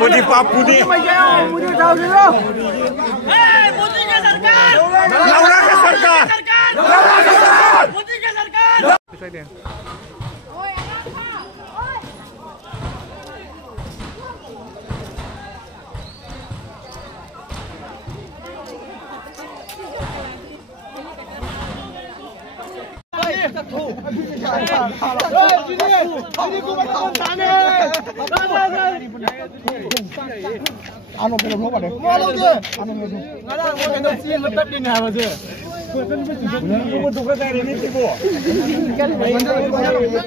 मोदी बापू दी मोदी जाओ मोदी का सरकार लौड़ा का सरकार मोदी का सरकार Ano belum lupa deh. Mau dia. Ano belum. Nggak ada mau kena sih letak di mana aja. Kau kan betul. Kau betul kau dari ini sih bu.